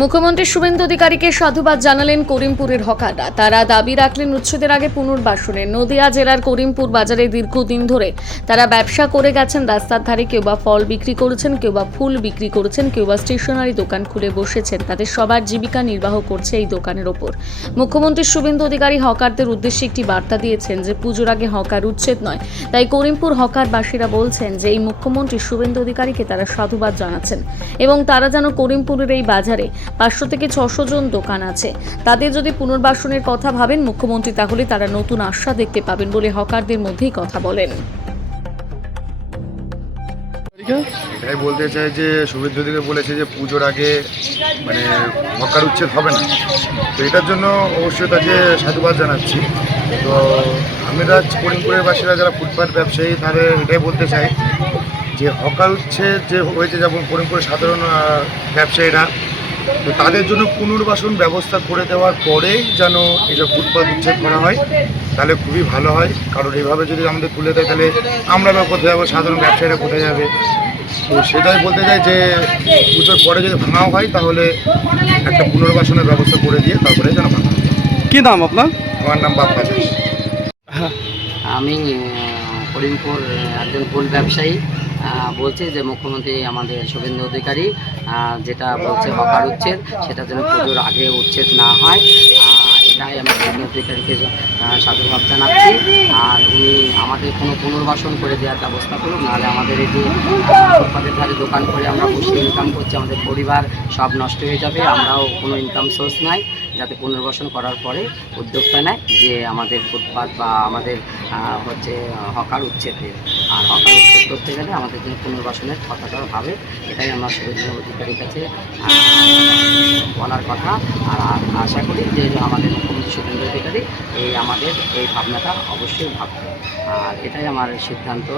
মুখ্যমন্ত্রী শুভেন্দু অধিকারীকে সাধুবাদ জানালেন করিমপুরের হকাররা। তারা দাবি রাখলেন উচ্ছেদের আগে পুনর্বাসনের। নদিয়া জেলার করিমপুর বাজারে দীর্ঘদিন ধরে তারা ব্যবসা করে গেছেন। রাস্তার ধারে কেউ বা ফল বিক্রি করেছেন, কেউ বা ফুল বিক্রি করেছেন, কেউ বা স্টেশনারি দোকান খুলে বসেছেন। তাদের সবার জীবিকা নির্বাহ করছে এই দোকানের ওপর। মুখ্যমন্ত্রী শুভেন্দু অধিকারী হকারদের উদ্দেশ্যে একটি বার্তা দিয়েছেন যে পুজোর আগে হকার উচ্ছেদ নয়। তাই করিমপুর হকারবাসীরা বলছেন যে এই মুখ্যমন্ত্রী শুভেন্দু অধিকারীকে তারা সাধুবাদ জানাচ্ছেন এবং তারা যেন করিমপুরের এই বাজারে 500 থেকে 600 জন দোকান আছে, তাদের যদি পুনর্বাসনের কথা ভাবেন মুখ্যমন্ত্রী, তাহলে তারা নতুন আশা দেখতে পাবেন বলে হকারদের মধ্যেই কথা বলেন। এটাই বলতে চাই যে শুভেন্দু দিকে বলেছে যে পুজোর আগে মানে হকার উচ্ছেদ হবে না, তো এটার জন্য অবশ্যই তাকে সাধুবাদ জানাচ্ছি। তো আমরা করিমপুরের বাসীরা যারা ফুটপাথ ব্যবসায়ী তাদের এটাই বলতে চাই যে হকার উচ্ছেদ যে হয়েছে, যেমন করিমপুরের সাধারণ ব্যবসায়ীরা, তো তাদের জন্য পুনর্বাসন ব্যবস্থা করে দেওয়ার পরেই যেন এইসব ফুটপাথ উচ্ছেদ করা হয়, তাহলে খুবই ভালো হয়। কারণ এইভাবে যদি আমাদের তুলে দেয় তাহলে আমরা বা কোথায় যাবো, সাধারণ ব্যবসায়ীরা কোথায় যাবে। তো সেটাই বলতে চাই যে পুজোর পরে যদি ভাঙাও হয় তাহলে একটা পুনর্বাসনের ব্যবস্থা করে দিয়ে তারপরে যেন ভাঙা হয়। কি নাম আপনার? আমার নাম বাপ্পা দাস। আমি করিমপুর একজন ফুল ব্যবসায়ী। বলছে যে মুখ্যমন্ত্রী আমাদের শুভেন্দু অধিকারী যেটা বলছে হকার উচ্ছেদ, সেটা যেন পুজোর আগে উচ্ছেদ না হয়। এটাই আমি শুভেন্দু অধিকারীকে সাধুবাদ জানাচ্ছি। আর উনি আমাদের কোনো পুনর্বাসন করে দেওয়ার ব্যবস্থা করুক, নাহলে আমাদের এই যে ফুটপাথের ধারে দোকান করে আমরা বসে ইনকাম করছি, আমাদের পরিবার সব নষ্ট হয়ে যাবে। আমরাও কোনো ইনকাম সোর্স নাই, যাতে পুনর্বাসন করার পরে উদ্যোগটা নেয় যে আমাদের ফুটপাথ বা আমাদের হচ্ছে হকার উচ্ছেদের। আর হকার উচ্ছেদ করতে গেলে আমাদের জন্য পুনর্বাসনের কথাটাও ভাবে, এটাই আমরা শুভেন্দু অধিকারীর কাছে বলার কথা। আর আশা করি যে আমাদের মুখ্যমন্ত্রী শুভেন্দু অধিকারী আমাদের এই ভাবনাটা অবশ্যই ভাববে। আর এটাই আমার সিদ্ধান্ত,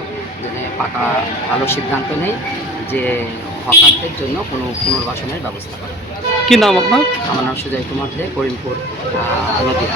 যে পাকা ভালো সিদ্ধান্ত নেই যে হকারদের জন্য কোনো পুনর্বাসনের ব্যবস্থা করা। কি নাম আপনার? আমার নাম সুজয় কুমার দে, করিমপুর নদীয়া।